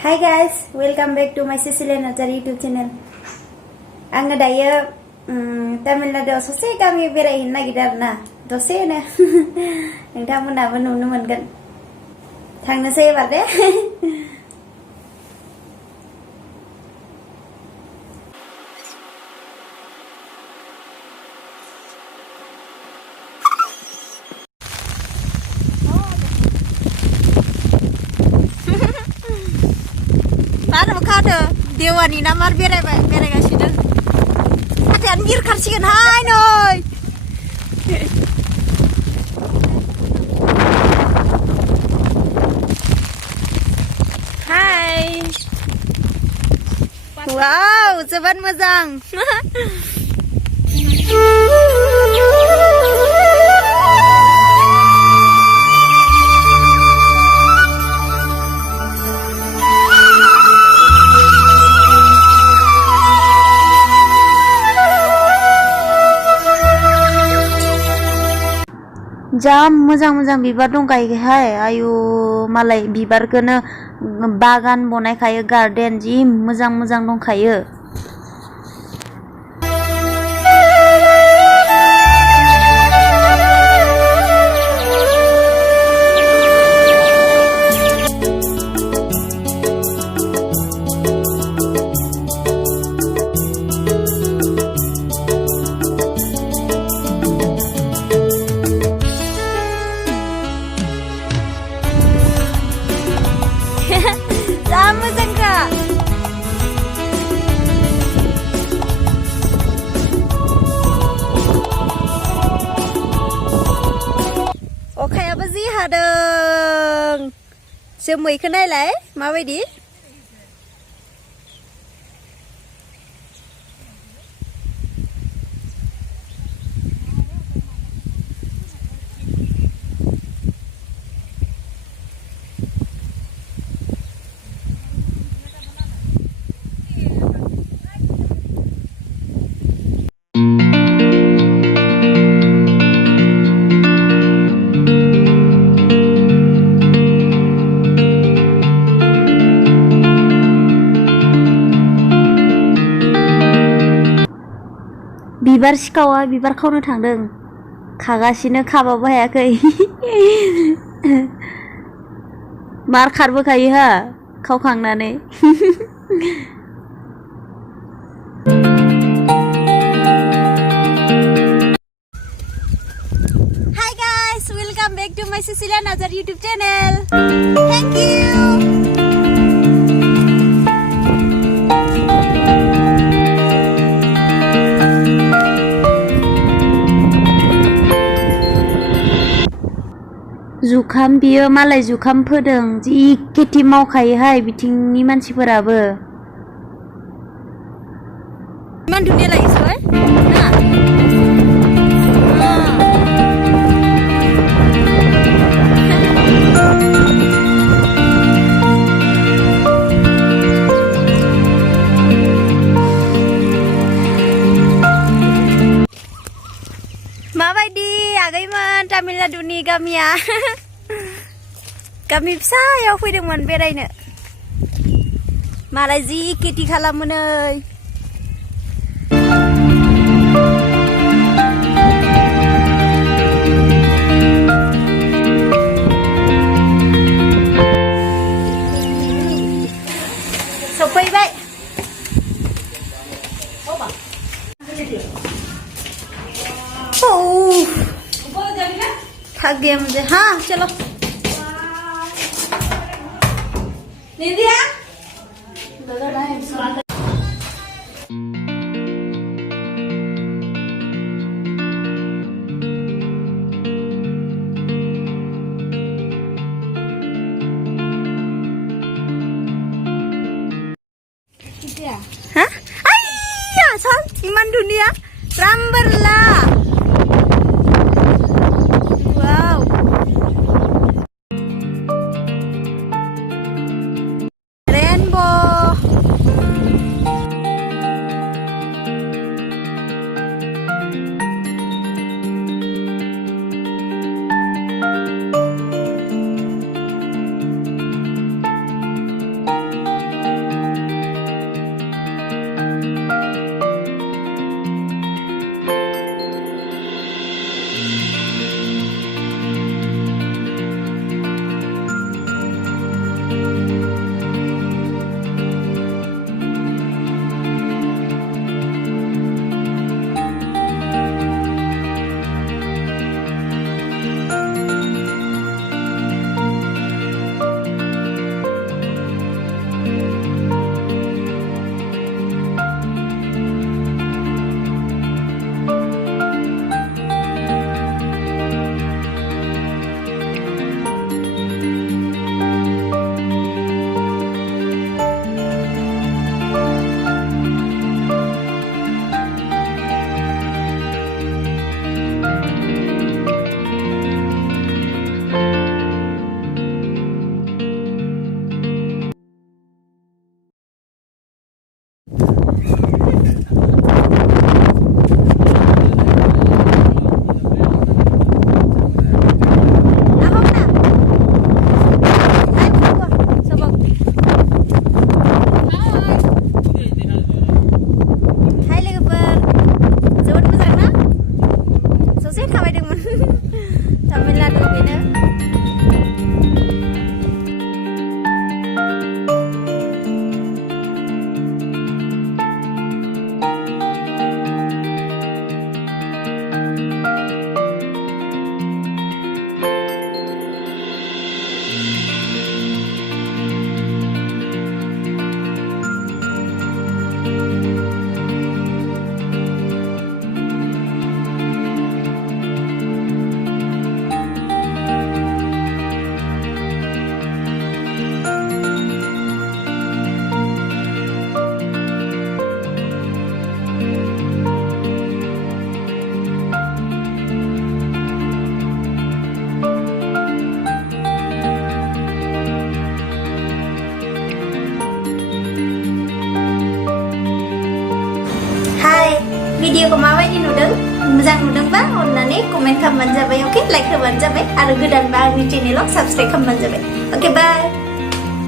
Hi guys, welcome back to my Cecilia Nazar YouTube channel. Angga dayo Tamil Nadu sose kami berain lagi darna dose na. Nongtamonaबो नुनो मोनगोन. थांनोसै एबार दे. Dewani namar beregaसिनो हाथायानो बिरखारसिगोन हाय नै हाय वाव जोबोद मोजां Jam मोजां बिबार दंखायोहाय आयु मालाय बिबारखौनो बागान बनायखायो गार्डेन जि मोजां दंखायो अखायाबो जि हादों जोमैखौ नायलाय माबायदि बिबार सिखावा बिबार खावनो थांदों खागासिनो खाबाबो हायाखै मार खारबोखायो हा खावखांनानै Hi guys, welcome back to my Cecilia Nazar YouTube channel. Thank you. जुखाम बियो मालाय जुखाम फोदों जि खेथि मावखायोहाय बिथिंनि मानसिफोराबो इमान दुनिया लागिसै ना माबायदि आगैमोन तामिलनाडुनि गामिया गामि फिसायाव फैदोंमोन बेरायनो मालाय जि खेथि खालामो नै सफैबाय थक गया मुझे हाँ चलो निधिया हाँ आया सल इमान दुनिया रामबरला भिडिअखौ माबायदि नुदों मोजां नुदोंबा अननानै कमेन्ट खालामबानो जाबाय अके लाइक होबानो जाबाय आरो गोदानबा आंनि चेनेलाव साबस्क्राइब खालामबानो जाबाय अके बाय